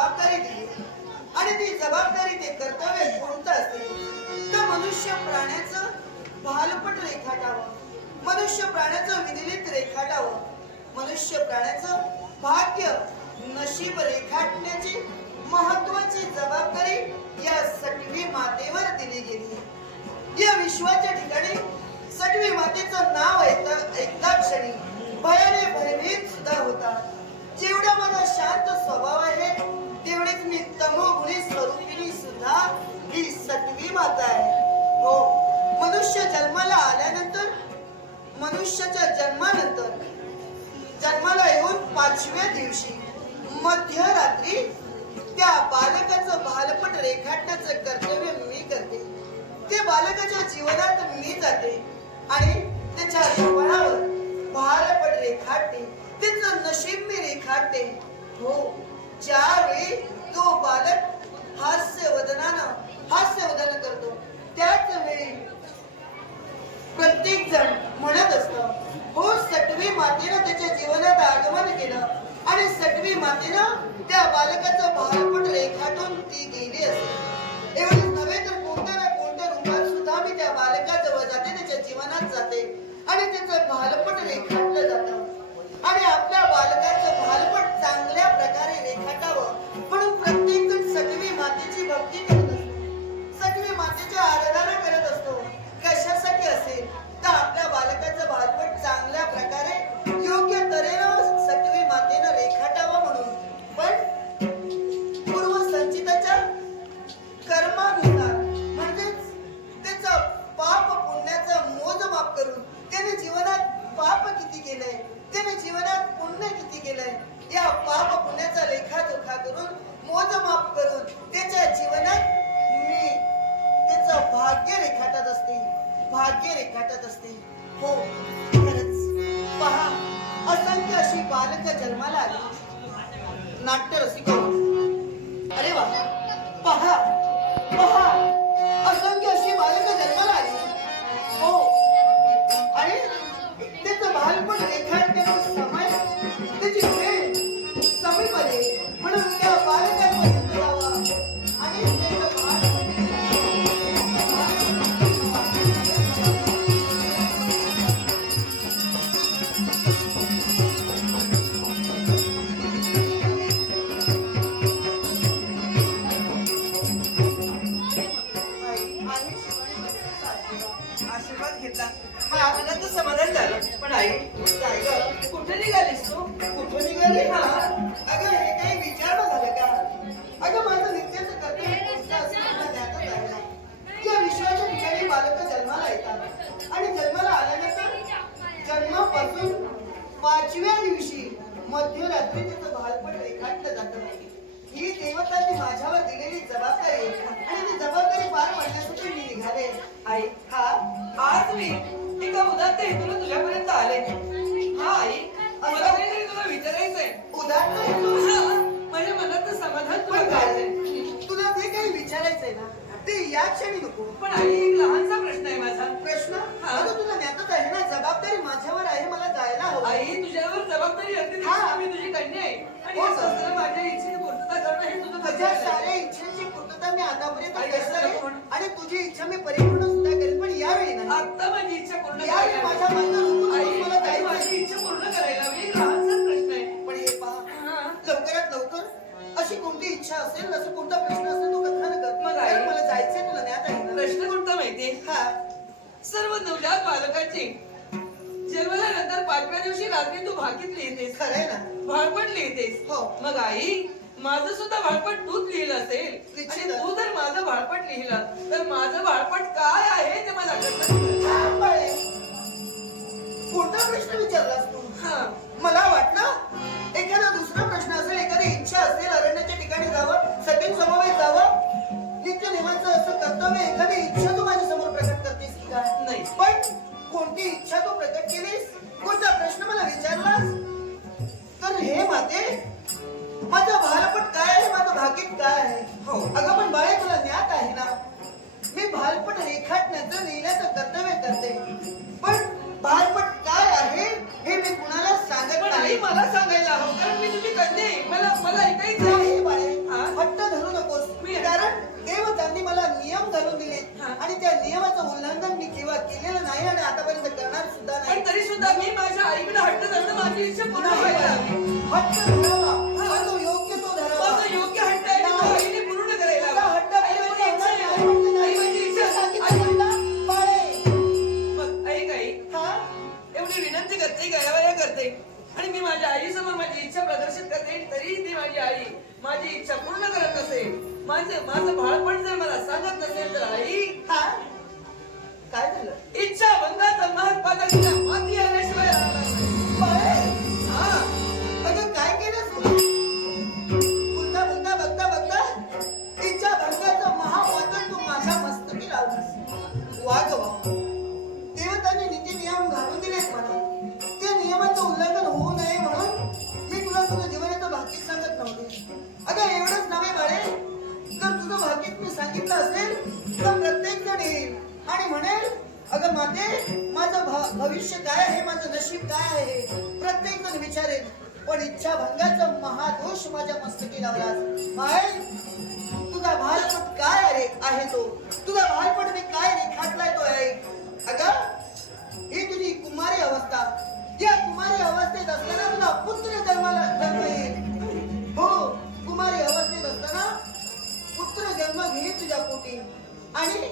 जबाबदारी दिली आणि ती जबाबदारी ते कर्तव्य कोणतं असेल तर मनुष्य प्राण्याचं भालपट रेखाटावं. मनुष्य प्राण्याचं विदिलित रेखाटावं. मनुष्य प्राण्याचं भाग्य नशीब रेखाटण्याची महत्वाची जबाबदारी या सटवी मातेवर दिली गेली. या विश्वाच्या ठिकाणी सटवी मातेचं नाव एकदा क्षणी भयाने भयभीत सुद्धा होता. जेवढा माझा शांत स्वभाव आहे तेवढीच मी तमोगुणी स्वरूपिणी सुद्धा ही सटवी माता आहे. हो मनुष्य जन्माला आल्यानंतर मनुष्याच्या जन्मानंतर जन्माला येऊन पाचव्या दिवशी मध्यरात्री त्या बालकाचं बालपट रेखाटण्याचं कर्तव्य मी करते. ते बालकाच्या जीवनात मी जाते आणि त्याच्या जीवनावर बालपट रेखाटते त्याचं नशीब मी रेखाटते. हो. ज्यावेळी तो बालक हास्य वदनानं हास्य वदन करतो त्याच वेळी प्रत्येक जण म्हणत असत हो सटवी मातेनं त्याच्या जीवनात आगमन केलं आणि सटवी मातेनं त्या बालकाचं बालपण रेखाटून ती गेली असेल. एवढेच नव्हे तर कोणत्या ना कोणत्या रूपात सुद्धा मी त्या बालकाजवळ जाते त्याच्या जीवनात जाते आणि त्याचं भालपट रेखाटून करून मोजमाप करून त्याच्या जीवनात मी त्याचं भाग्य रेखाटत असते. भाग्य रेखाटत असते. हो खरंच. पहा असंख्य अशी बालक जन्माला आली. नाट्य रसिक अरे वा. पहा पहा. आशीर्वाद घेतला मग आपल्याला तर समाधान झालं पण आई काय गं? कुठे निघालीस तू कुठं निघाली? अगं हे काही विचारणं झालं का? अगं माझं नित्याचं कर्तव्य. या विश्वाच्या ठिकाणी बालकं जन्माला येतात आणि जन्माला आल्यानंतर जन्मापासून पाचव्या दिवशी मध्यरात्री त्याचं बालपण रेखाटलं जातं ही देवतांनी माझ्यावर दिलेली जबाबदारी. आणि ती जबाबदारी मी एका उदात्त हेतूला तुझ्यापर्यंत आले हा आई मला काहीतरी तुला विचारायचंय. उदाहरण माझ्या मनाचं समाधान तुला काय तुला जे काही विचारायचंय ना ते या क्षणी नको. पण आई एक लहानसा प्रश्न आहे माझा. प्रश्न? हा. अगं तुला ज्ञातच आहे ना जबाबदारी माझ्यावर आहे मला जायला हवं. आई तुझ्यावर जबाबदारी हा. मी तुझी कन्या आहे. आणि हो, माझ्या इच्छेची पूर्तता करणं हे तुझं आहे. साऱ्या इच्छांची पूर्तता मी आतापर्यंत. आणि तुझी इच्छा मी परिपूर्ण सुद्धा करेन पण यावेळी नाही आता माझी इच्छा पूर्ण यावेळी माझ्या मला जायचं माझी. इच्छा पूर्ण करायला मी प्रश्न आहे पण हे पहा. लवकरात लवकर अशी कोणती इच्छा असेल असं कोणता प्रश्न असेल तो कथन कर मग आई. मला जायचंय तुला ना प्रश्न कोणता माहितीये हा सर्व नवजात बालकाची जन्मल्यानंतर पाचव्या दिवशी रात्री तू भाकीत लिहितेस खरंय ना भाळपण लिहितेस हो. मग आई माझं सुद्धा भाळपट तूच लिहिलं असेल आणि. तू जर माझं भाळपट लिहिलं तर माझं भाळपट काय आहे ते मला. कोणता प्रश्न विचारलास तू हा मला वाटलं एखादा दुसरा प्रश्न असेल एखादी इच्छा असेल अरण्याच्या ठिकाणी जावं समवेत जावं रेखाटण्याचं लिहिण्याचं कर्तव्य करते. पण बालपट काय आहे हे मी कुणाला सांगत नाही. मला सांगायला हवं कारण मी तुझी कन्या आहे. मला मला ऐकायचं 哎，妈，怎么办？माते माझं भविष्य काय आहे माझं नशीब काय आहे प्रत्येक जण विचारेल पण इच्छा भंगाचा महादोष माझ्या मस्तकी लावलास. माय तुझा बालपण काय आहे आहे तो? तुझा बालपण मी काय रेखाटलाय तो आहे? अगं ही तुझी कुमारी अवस्था. या कुमारी अवस्थेत असताना तुला पुत्र जन्माला जन्म येईल हो कुमारी अवस्थेत असताना पुत्र जन्म घेईल तुझ्या पोटी. आणि